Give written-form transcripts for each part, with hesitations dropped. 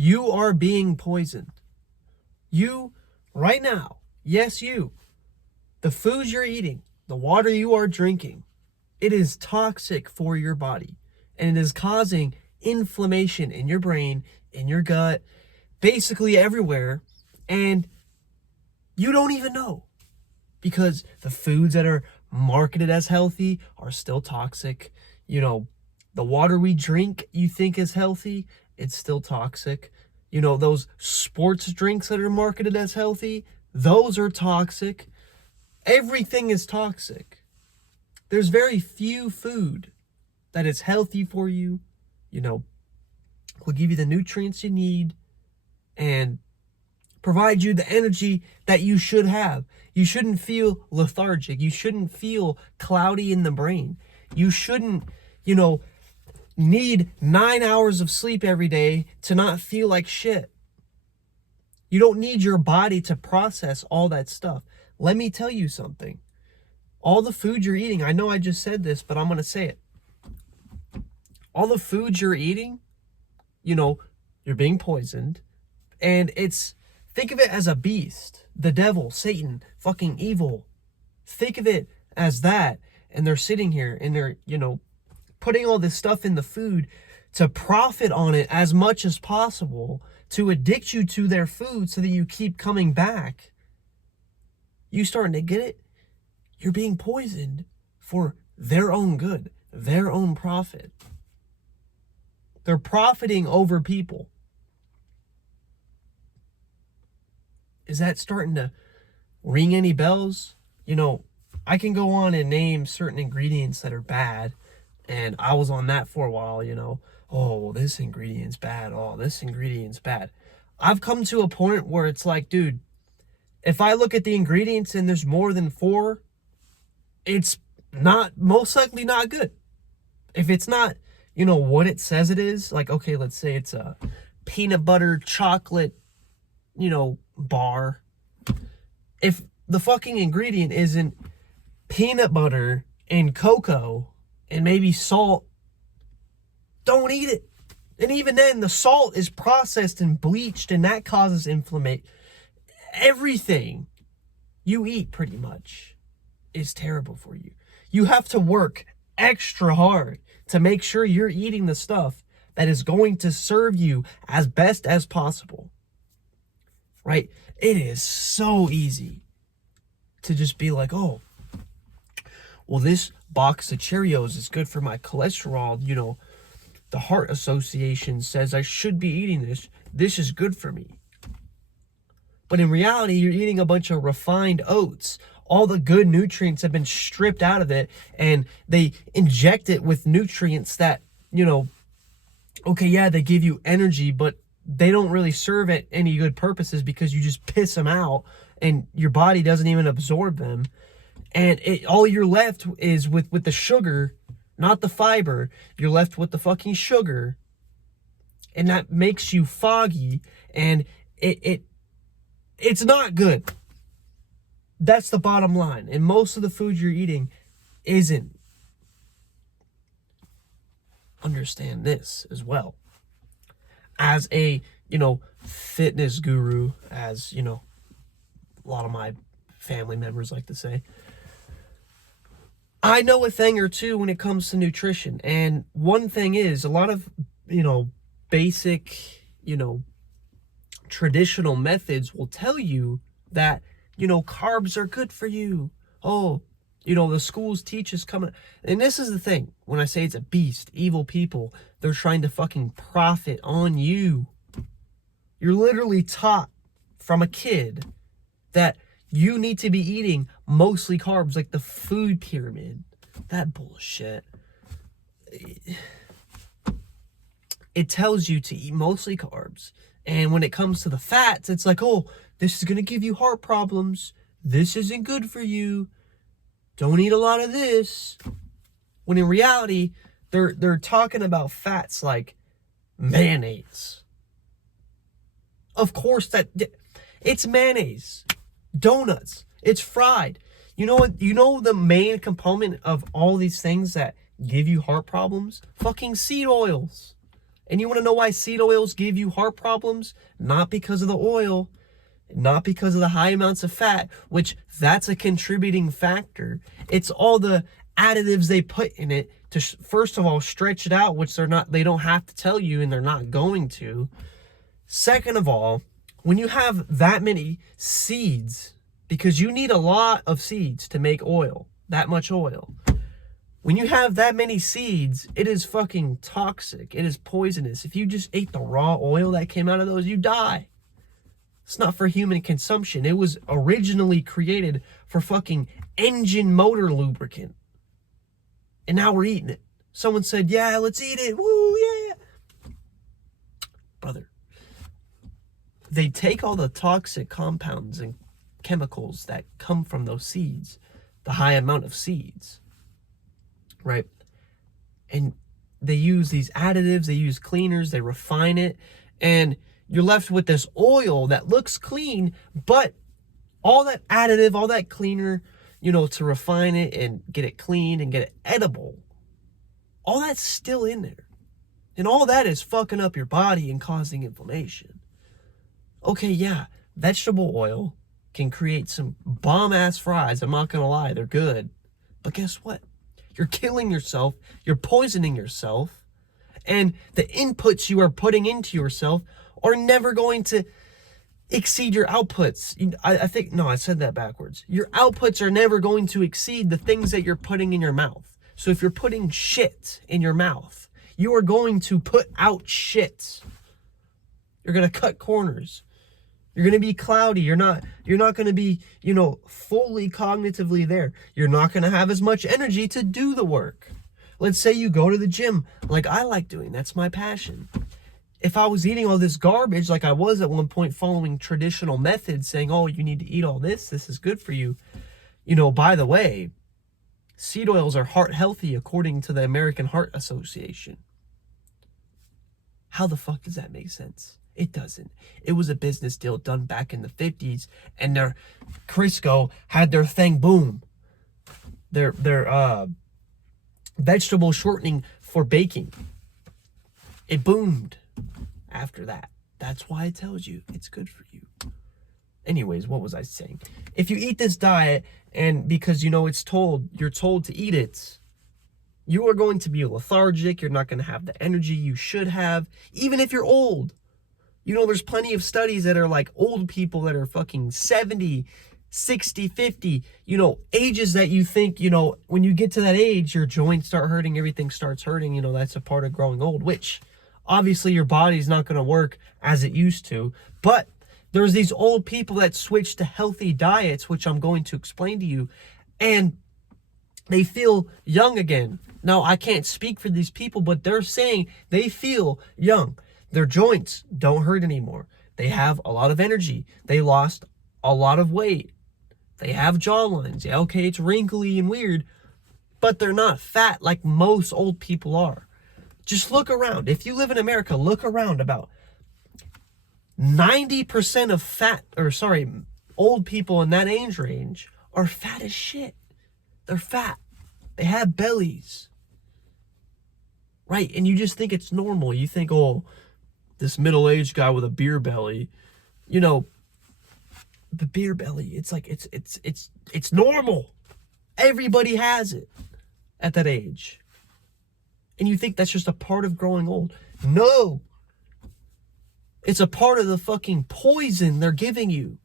You are being poisoned. You, right now, yes, you, the foods you're eating, the water you are drinking, it is toxic for your body. And it is causing inflammation in your brain, in your gut, basically everywhere. And you don't even know. Because the foods that are marketed as healthy are still toxic. You know, the water we drink you think is healthy, it's still toxic. You know, those sports drinks that are marketed as healthy, those are toxic. Everything is toxic. There's very few food that is healthy for you, you know, will give you the nutrients you need and provide you the energy that you should have. You shouldn't feel lethargic. You shouldn't feel cloudy in the brain. You shouldn't, you know, need 9 hours of sleep every day to not feel like shit. You don't need your body to process all that stuff. Let me tell you something. All the food you're eating, I know I just said this, but I'm going to say it. All the food you're eating, you know, you're being poisoned. And think of it as a beast. The devil, Satan, fucking evil. Think of it as that. And they're sitting here and they're, you know, putting all this stuff in the food to profit on it as much as possible, to addict you to their food so that you keep coming back. You starting to get it? You're being poisoned for their own good, their own profit. They're profiting over people. Is that starting to ring any bells? You know, I can go on and name certain ingredients that are bad, and I was on that for a while, you know. Oh, well, this ingredient's bad. Oh, this ingredient's bad. I've come to a point where it's like, dude, if I look at the ingredients and there's more than 4, it's most likely not good. If it's not, you know, what it says it is, like, okay, let's say it's a peanut butter chocolate, you know, bar. If the fucking ingredient isn't peanut butter and cocoa and maybe salt, don't eat it. And even then, the salt is processed and bleached, and that causes inflammation. Everything you eat pretty much is terrible for you. You have to work extra hard to make sure you're eating the stuff that is going to serve you as best as possible. Right? It is so easy to just be like, oh, well, this box of Cheerios is good for my cholesterol. You know, the Heart Association says I should be eating this. This is good for me. But in reality, you're eating a bunch of refined oats. All the good nutrients have been stripped out of it, and they inject it with nutrients that, you know, okay, yeah, they give you energy, but they don't really serve it any good purposes because you just piss them out and your body doesn't even absorb them. And all you're left is with the sugar, not the fiber. You're left with the fucking sugar, and that makes you foggy, and it's not good. That's the bottom line. And most of the food you're eating isn't. Understand this as well. As a, you know, fitness guru, as, you know, a lot of my family members like to say, I know a thing or two when it comes to nutrition. And one thing is, a lot of, you know, basic, you know, traditional methods will tell you that, you know, carbs are good for you. Oh, you know, the schools teach us coming. And this is the thing. When I say it's a beast, evil people, they're trying to fucking profit on you. You're literally taught from a kid that you need to be eating mostly carbs, like the food pyramid. That bullshit. It tells you to eat mostly carbs. And when it comes to the fats, it's like, oh, this is going to give you heart problems. This isn't good for you. Don't eat a lot of this. When in reality, they're talking about fats like mayonnaise. Of course, it's mayonnaise. Donuts. It's fried. You know what? You know the main component of all these things that give you heart problems? Fucking seed oils. And you want to know why seed oils give you heart problems? Not because of the oil, not because of the high amounts of fat, which that's a contributing factor. It's all the additives they put in it to first of all stretch it out, which they don't have to tell you, and they're not going to. Second of all, when you have that many seeds, because you need a lot of seeds to make oil, that much oil. When you have that many seeds, it is fucking toxic. It is poisonous. If you just ate the raw oil that came out of those, you die. It's not for human consumption. It was originally created for fucking engine motor lubricant. And now we're eating it. Someone said, yeah, let's eat it. Woo, yeah. Brother, they take all the toxic compounds and chemicals that come from those seeds, the high amount of seeds, right? And they use these additives, they use cleaners, they refine it, and you're left with this oil that looks clean, but all that additive, all that cleaner, to refine it and get it clean and get it edible, all that's still in there. And all that is fucking up your body and causing inflammation. Okay, yeah, vegetable oil can create some bomb-ass fries. I'm not gonna lie, they're good. But guess what? You're killing yourself, you're poisoning yourself, and the inputs you are putting into yourself are never going to exceed your outputs. I said that backwards. Your outputs are never going to exceed the things that you're putting in your mouth. So if you're putting shit in your mouth, you are going to put out shit. You're going to cut corners. You're going to be cloudy. You're not going to be, fully cognitively there. You're not going to have as much energy to do the work. Let's say you go to the gym like I like doing. That's my passion. If I was eating all this garbage like I was at one point, following traditional methods, saying, oh, you need to eat all this is good for you. By the way, seed oils are heart healthy according to the American Heart Association. How the fuck does that make sense? It doesn't. It was a business deal done back in the 50s, and their Crisco had their thing, boom. Their vegetable shortening for baking. It boomed after that. That's why it tells you it's good for you. Anyways, what was I saying? If you eat this diet, and because you're told to eat it, you are going to be lethargic. You're not going to have the energy you should have, even if you're old. There's plenty of studies that are like old people that are fucking 70, 60, 50, ages that you think, when you get to that age, your joints start hurting, everything starts hurting. That's a part of growing old, which obviously your body's not going to work as it used to. But there's these old people that switch to healthy diets, which I'm going to explain to you, and they feel young again. Now, I can't speak for these people, but they're saying they feel young. Their joints don't hurt anymore. They have a lot of energy. They lost a lot of weight. They have jawlines. Yeah, okay, it's wrinkly and weird, but they're not fat like most old people are. Just look around. If you live in America, look around. About 90% of old people in that age range are fat as shit. They're fat. They have bellies. Right? And you just think it's normal. You think, oh, this middle-aged guy with a beer belly, the beer belly, it's like, it's normal. Everybody has it at that age. And you think that's just a part of growing old. No. It's a part of the fucking poison they're giving you.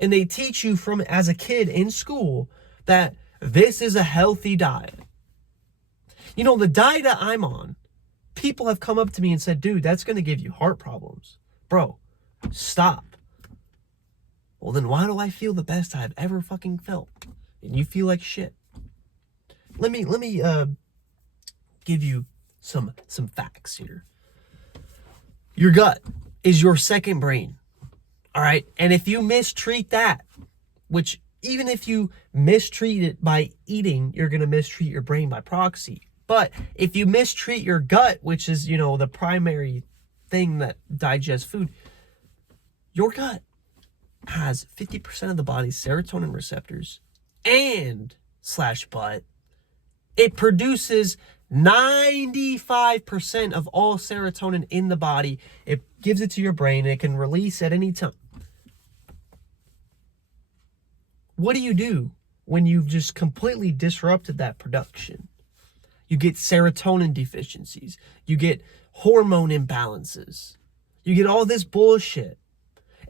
And they teach you as a kid in school that this is a healthy diet. The diet that I'm on, people have come up to me and said, dude, that's going to give you heart problems. Bro, stop. Well, then why do I feel the best I've ever fucking felt? And you feel like shit. Let me give you some facts here. Your gut is your second brain. All right? And if you mistreat that, which even if you mistreat it by eating, you're going to mistreat your brain by proxy. But if you mistreat your gut, which is, the primary thing that digests food, your gut has 50% of the body's serotonin receptors and /butt. It produces 95% of all serotonin in the body. It gives it to your brain and it can release at any time. What do when you've just completely disrupted that production? You get serotonin deficiencies. You get hormone imbalances. You get all this bullshit.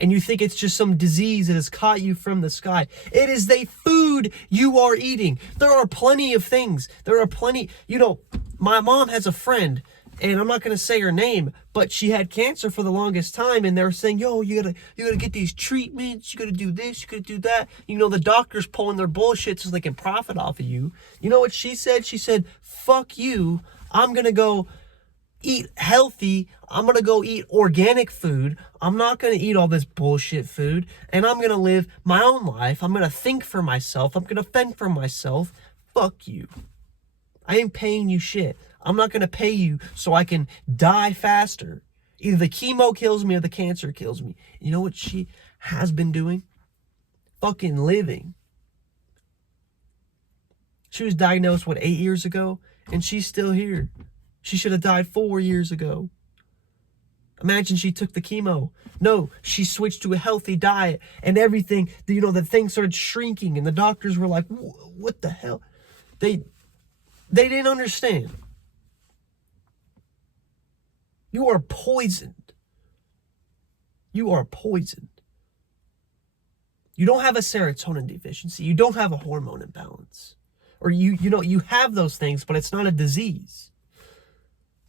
And you think it's just some disease that has caught you from the sky. It is the food you are eating. There are plenty of things. There are plenty. My mom has a friend, and I'm not going to say her name, but she had cancer for the longest time, and they're saying, yo, you gotta get these treatments. You got to do this. You got to do that. The doctor's pulling their bullshit so they can profit off of you. You know what she said? She said, fuck you. I'm going to go eat healthy. I'm going to go eat organic food. I'm not going to eat all this bullshit food. And I'm going to live my own life. I'm going to think for myself. I'm going to fend for myself. Fuck you. I ain't paying you shit. I'm not going to pay you so I can die faster. Either the chemo kills me or the cancer kills me. You know what she has been doing? Fucking living. She was diagnosed, 8 years ago? And she's still here. She should have died 4 years ago. Imagine she took the chemo. No, she switched to a healthy diet and everything. The thing started shrinking and the doctors were like, what the hell? They didn't understand. You are poisoned. You are poisoned. You don't have a serotonin deficiency. You don't have a hormone imbalance. Or you have those things, but it's not a disease.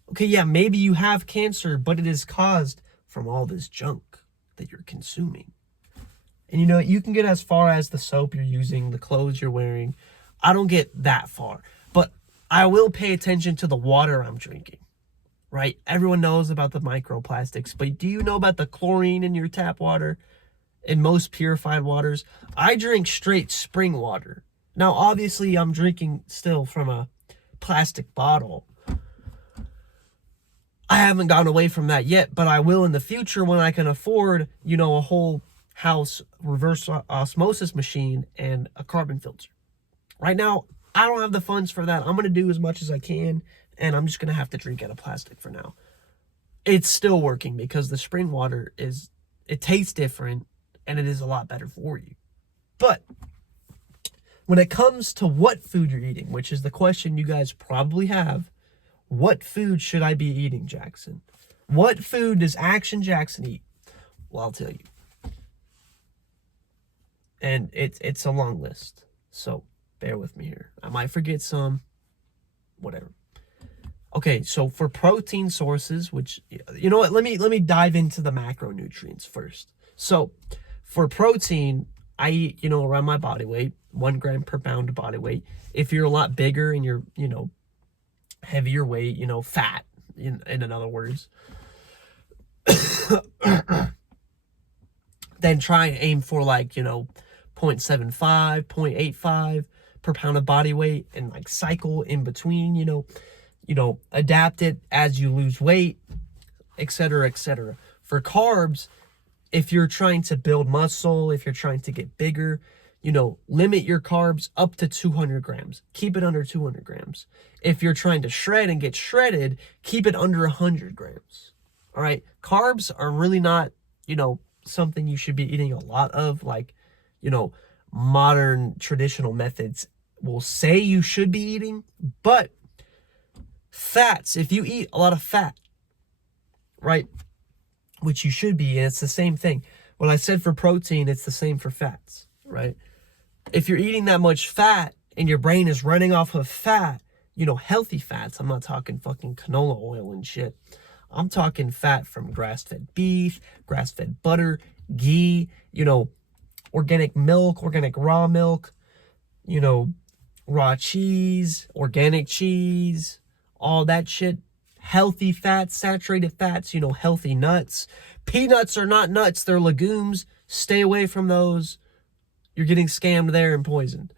Okay, yeah, maybe you have cancer, but it is caused from all this junk that you're consuming. And you can get as far as the soap you're using, the clothes you're wearing. I don't get that far, but I will pay attention to the water I'm drinking, right? Everyone knows about the microplastics, but do you know about the chlorine in your tap water? In most purified waters, I drink straight spring water. Now, obviously, I'm drinking still from a plastic bottle. I haven't gotten away from that yet, but I will in the future when I can afford, a whole house reverse osmosis machine and a carbon filter. Right now, I don't have the funds for that. I'm going to do as much as I can, and I'm just going to have to drink out of plastic for now. It's still working because the spring water it tastes different, and it is a lot better for you. But when it comes to what food you're eating, which is the question you guys probably have, what food should I be eating, Jackson? What food does Action Jackson eat? Well, I'll tell you. And it's a long list, so bear with me here. I might forget some, whatever. Okay, so for protein sources, which, you know what, let me dive into the macronutrients first. So for protein, I eat, around my body weight, 1 gram per pound body weight. If you're a lot bigger and you're, heavier weight, fat, in other words, then try and aim for 0.75, 0.85 per pound of body weight and cycle in between, adapt it as you lose weight, etc., etc. For carbs, if you're trying to build muscle, if you're trying to get bigger, limit your carbs up to 200 grams. Keep it under 200 grams. If you're trying to shred and get shredded, keep it under 100 grams. All right. Carbs are really not, something you should be eating a lot of. Modern traditional methods will say you should be eating, but fats, if you eat a lot of fat, right, which you should be, and it's the same thing. What I said for protein, it's the same for fats, right? If you're eating that much fat and your brain is running off of fat, healthy fats, I'm not talking fucking canola oil and shit. I'm talking fat from grass-fed beef, grass-fed butter, ghee, organic milk, organic raw milk, raw cheese, organic cheese, all that shit. Healthy fats, saturated fats, healthy nuts. Peanuts are not nuts, they're legumes. Stay away from those. You're getting scammed there and poisoned.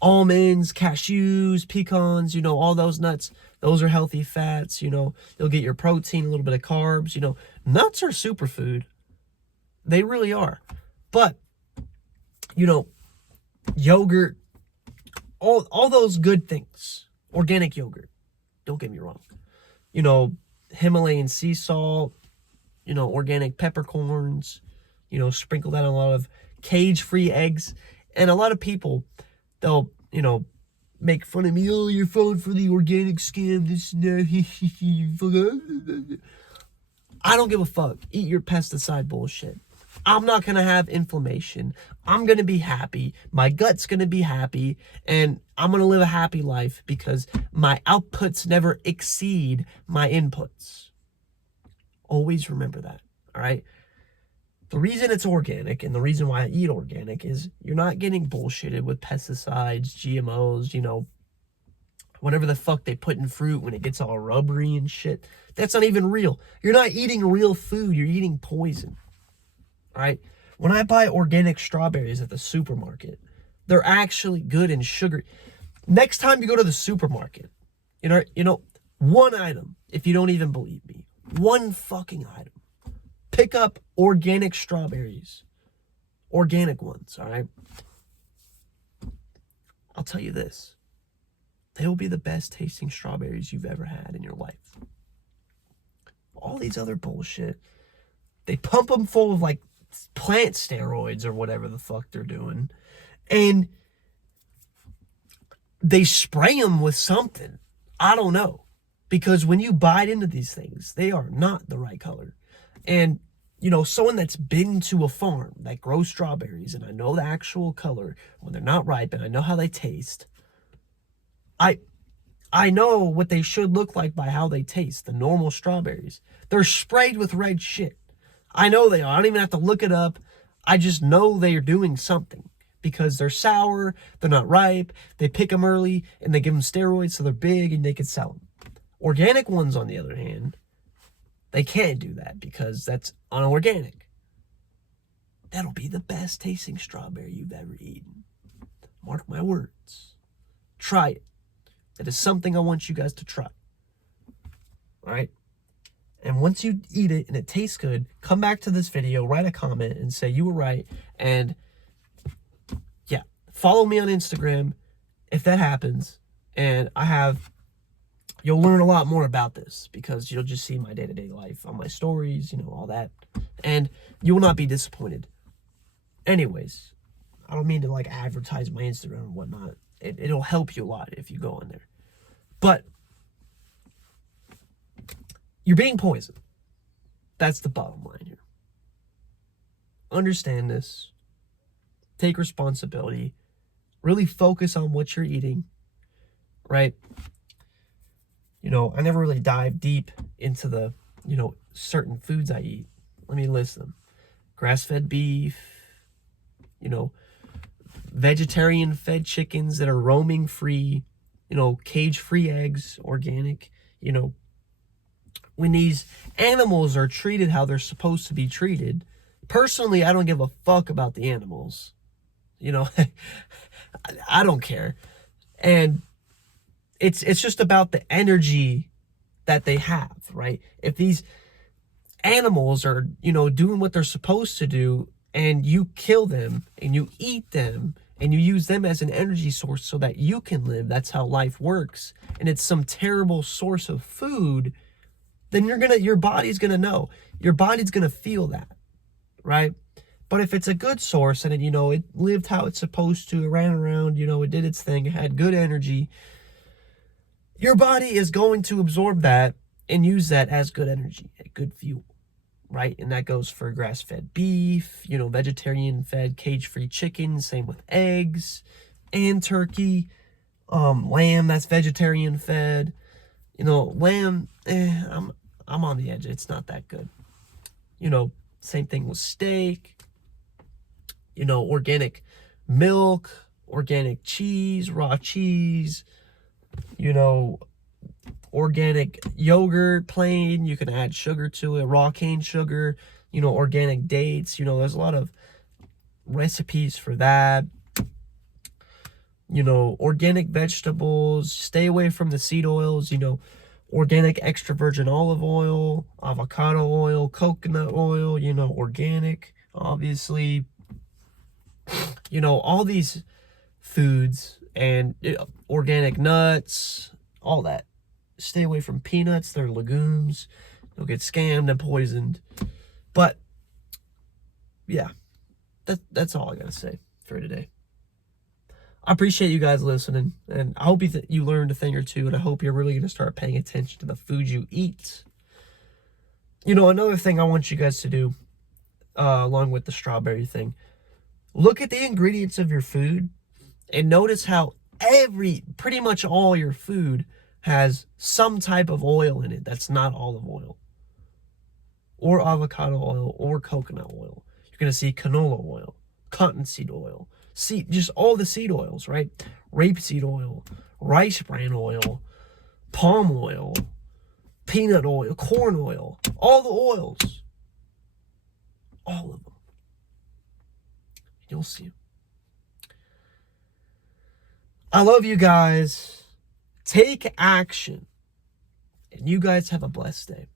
Almonds, cashews, pecans, all those nuts, those are healthy fats. You'll get your protein, a little bit of carbs. Nuts are superfood. They really are. But, yogurt, all those good things, organic yogurt, Don't get me wrong. You know, Himalayan sea salt, you know, organic peppercorns, you know, sprinkle that on a lot of cage-free eggs. And a lot of people, they'll, you know, make fun of me. Oh, you're falling for the organic scam, this and that. I don't give a fuck. Eat your pesticide bullshit. I'm not going to have inflammation. I'm going to be happy. My gut's going to be happy. And I'm going to live a happy life because my outputs never exceed my inputs. Always remember that. All right? The reason it's organic and the reason why I eat organic is you're not getting bullshitted with pesticides, GMOs, you know, whatever the fuck they put in fruit when it gets all rubbery and shit. That's not even real. You're not eating real food. You're eating poison. All right? When I buy organic strawberries at the supermarket, they're actually good and sugary. Next time you go to the supermarket, you know, one item, if you don't even believe me, one fucking item. Pick up organic strawberries. Organic ones, all right? I'll tell you this. They will be the best tasting strawberries you've ever had in your life. All these other bullshit, they pump them full of like plant steroids or whatever the fuck they're doing. And they spray them with something. I don't know. Because when you bite into these things, they are not the right color. And, you know, someone that's been to a farm that grows strawberries, and I know the actual color when they're not ripe, and I know how they taste. I know what they should look like by how they taste, the normal strawberries. They're sprayed with red shit. I know they are. I don't even have to look it up. I just know they are doing something because they're sour, they're not ripe, they pick them early, and they give them steroids so they're big and they can sell them. Organic ones, on the other hand, they can't do that because that's unorganic. That'll be the best tasting strawberry you've ever eaten. Mark my words. Try it. That is something I want you guys to try. All right? And once you eat it and it tastes good, come back to this video, write a comment, and say you were right. And, yeah, follow me on Instagram if that happens. And you'll learn a lot more about this because you'll just see my day-to-day life on my stories, you know, all that. And you will not be disappointed. Anyways, I don't mean to, like, advertise my Instagram and whatnot. It'll help you a lot if you go on there. But you're being poisoned. That's the bottom line here. Understand this. Take responsibility. Really focus on what you're eating. Right? You know, I never really dive deep into the, you know, certain foods I eat. Let me list them. Grass-fed beef. You know, vegetarian-fed chickens that are roaming free. You know, cage-free eggs, organic. You know, when these animals are treated how they're supposed to be treated, personally, I don't give a fuck about the animals. You know, I don't care. And it's just about the energy that they have, right? If these animals are, you know, doing what they're supposed to do, and you kill them, and you eat them, and you use them as an energy source so that you can live, that's how life works, and it's some terrible source of food, then your body's gonna know. Your body's gonna feel that, right? But if it's a good source and, you know, it lived how it's supposed to, it ran around, you know, it did its thing, it had good energy, your body is going to absorb that and use that as good energy, good fuel, right? And that goes for grass-fed beef, you know, vegetarian-fed, cage-free chicken, same with eggs and turkey, lamb, that's vegetarian-fed. You know, lamb, I'm on the edge. It's not that good. You know, same thing with steak. You know, organic milk, organic cheese, raw cheese. You know, organic yogurt, plain. You can add sugar to it, raw cane sugar. You know, organic dates. You know, there's a lot of recipes for that. You know, organic vegetables. Stay away from the seed oils. You know, organic extra virgin olive oil, avocado oil, coconut oil, you know, organic, obviously. You know, all these foods and organic nuts, all that. stay away from peanuts. They're legumes. They'll get scammed and poisoned. But yeah, that's all I gotta say for today. I appreciate you guys listening, and I hope you learned a thing or two, and I hope you're really gonna start paying attention to the food you eat. You know, another thing I want you guys to do, along with the strawberry thing, look at the ingredients of your food and notice how pretty much all your food has some type of oil in it that's not olive oil or avocado oil or coconut oil. You're going to see canola oil, cottonseed oil, just all the seed oils, right? Rapeseed oil, rice bran oil, palm oil, peanut oil, corn oil, all the oils. All of them. You'll see. I love you guys. Take action. And you guys have a blessed day.